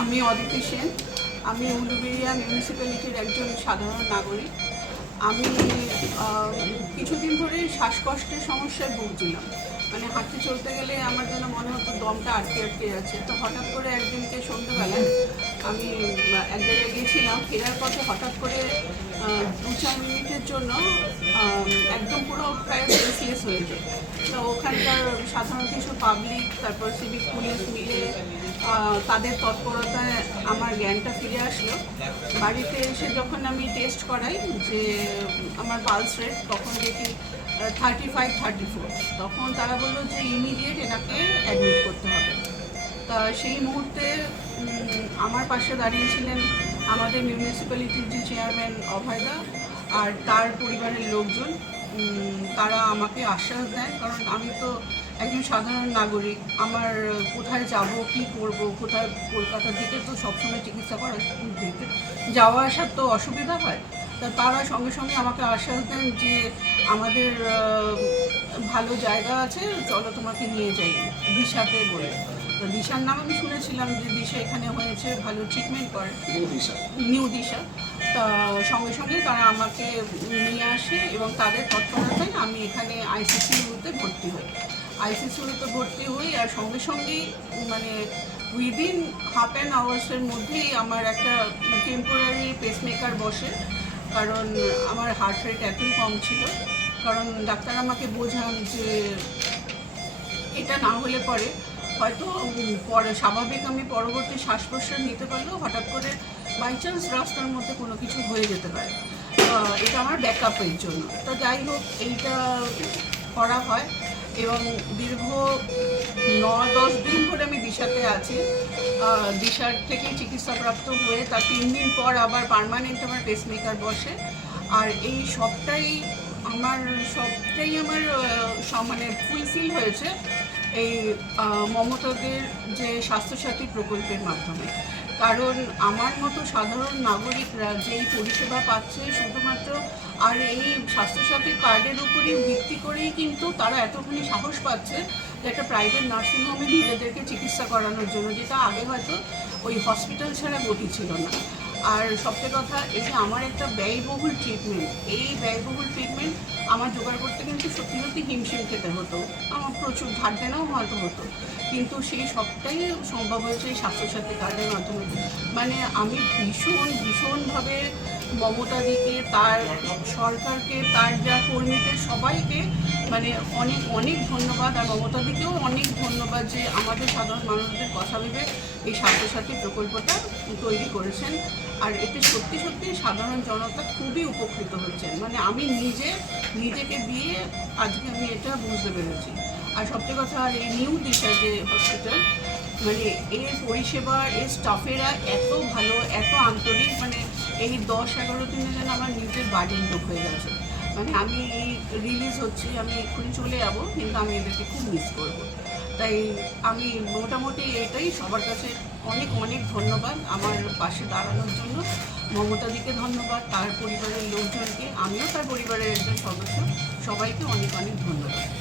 আমি অদিতি সেন। আমি উলুবেরিয়া মিউনিসিপ্যালিটির একজন সাধারণ নাগরিক। আমি কিছুদিন ধরে শ্বাসকষ্টের সমস্যায় ভুগছিলাম। মানে হাঁটতে চলতে গেলে আমার যেন মনে হতো দমটা আটকে আটকে যাচ্ছে তো হঠাৎ করে একদিনকে সন্ধ্যেবেলায় আমি, এক জায়গায় গেছিলাম ফেরার পথে হঠাৎ করে দু চার মিনিটের জন্য একদম পুরো প্রায় সেন্সলেস হয়ে যায়। তো ওখানকার সাধারণ কিছু পাবলিক তারপর সিভিক পুলিশ মিলে তাদের তৎপরতায় আমার জ্ঞানটা ফিরে আসলো। বাড়িতে এসে যখন আমি টেস্ট করাই যে আমার পালস রেট তখন দেখি থার্টি ফাইভ থার্টি ফোর তখন তারা বলল যে ইমিডিয়েট এনাকে অ্যাডমিট করতে হবে। তা সেই মুহূর্তে আমার পাশে দাঁড়িয়েছিলেন আমাদের মিউনিসিপ্যালিটির যে চেয়ারম্যান অভয়দা আর তার পরিবারের লোকজন। তারা আমাকে আশ্বাস দেয়, কারণ আমি তো একজন সাধারণ নাগরিক। আমার কোথায় যাব, কি করব, কোথায় কলকাতার দিকে তো সবসময় চিকিৎসা করার যাওয়া আসার তো অসুবিধা হয়। তা তারা সঙ্গে সঙ্গে আমাকে আশ্বাস দেন যে আমাদের ভালো জায়গা আছে চলো তোমাকে নিয়ে যাই। দিশাতে বলে। তো দিশার নাম আমি শুনেছিলাম যে দিশা এখানে হয়েছে ভালো ট্রিটমেন্ট করে। নিউ দিশা। তা সঙ্গে সঙ্গে তারা আমাকে নিয়ে আসে এবং তাদের তৎপরতায় আমি এখানে আইসিসিউতে ভর্তি হই। আইসিসিউতে ভর্তি হই আর সঙ্গে সঙ্গেই মানে উইদিন হাফ অ্যান আওয়ার্সের মধ্যেই আমার একটা টেম্পোরারি পেসমেকার বসে। কারণ আমার হার্ট রেট এতই কম ছিল। কারণ ডাক্তার আমাকে বোঝান যে এটা না হলে পরে হয়তো পরে, স্বাভাবিক আমি পরবর্তী শ্বাস প্রশ্বাস নিতে পারলেও হঠাৎ করে বাই চান্স রাস্তার মধ্যে কোনো কিছু হয়ে যেতে পারে। এটা আমার ব্যাকআপের জন্য। তো যাই হোক, এইটা করা হয়। এবং দীর্ঘ ন দশ দিন ধরে আমি দিশাতে আছি। দিশার থেকেই চিকিৎসাপ্রাপ্ত হয়ে তার তিন দিন পর আবার পার্মানেন্ট আমার পেসমেকার বসে। আর এই সবটাই আমার সবটাই আমার মানে ফুলফিল হয়েছে এই মমতাদের যে স্বাস্থ্যসাথী প্রকল্পের মাধ্যমে। কারণ আমার মতো সাধারণ নাগরিকরা যেই পরিষেবা পাচ্ছে, শুধুমাত্র আর এই স্বাস্থ্যসাথী কার্ডের উপরই ভিত্তি করেই কিন্তু তারা এতখানি সাহস পাচ্ছে যে একটা প্রাইভেট নার্সিংহোমে নিজেদেরকে চিকিৎসা করানোর জন্য, যেটা আগে হয়তো ওই হসপিটাল ছাড়া গতি ছিল না। আর সবচেয়ে কথা এই যে আমার একটা ব্যয়বহুল ট্রিটমেন্ট এই ব্যয়বহুল ট্রিটমেন্ট আমার জোগাড় করতে কিন্তু সত্যি সত্যি হিমশিম খেতে হতো। আমার প্রচুর ধার দেনাও হয়তো হতো। কিন্তু সেই সবটাই সম্ভব হয়েছে স্বাস্থ্যসাথী কার্ডের মাধ্যমে। মানে আমি ভীষণ, ভীষণভাবে মমতা দিকে, তার সরকারকে, তার যা কর্মীদের সবাইকে মানে অনেক অনেক ধন্যবাদ। আর মমতা দিকেও অনেক ধন্যবাদ যে আমাদের সাধারণ মানুষদের কথা ভেবে এই স্বাস্থ্যসাথী প্রকল্পটা তৈরি করেছেন। আর এতে সত্যি সত্যি সাধারণ জনতা খুবই উপকৃত হচ্ছেন। মানে আমি নিজে, নিজেকে দিয়ে আজকে আমি এটা বুঝতে পেরেছি। আর সবচেয়ে কথা আর এই নিউ দিশা যে হসপিটাল মানে এর পরিষেবা এর স্টাফেরা এত ভালো, এত আন্তরিক মানে এই দশ এগারো দিনে যেন আমার নিজের বাড়ির লোক হয়ে গেছে মানে আমি এই রিলিজ হচ্ছি, আমি এক্ষুনি চলে যাব, কিন্তু আমি এদেরকে খুব মিস করব। তাই আমি মোটামুটি এটাই সবার কাছে অনেক অনেক ধন্যবাদ আমার পাশে দাঁড়ানোর জন্য। মমতাদিকে ধন্যবাদ, তার পরিবারের লোকজনকে, আমিও তার পরিবারের একজন সদস্য। সবাইকে অনেক অনেক ধন্যবাদ।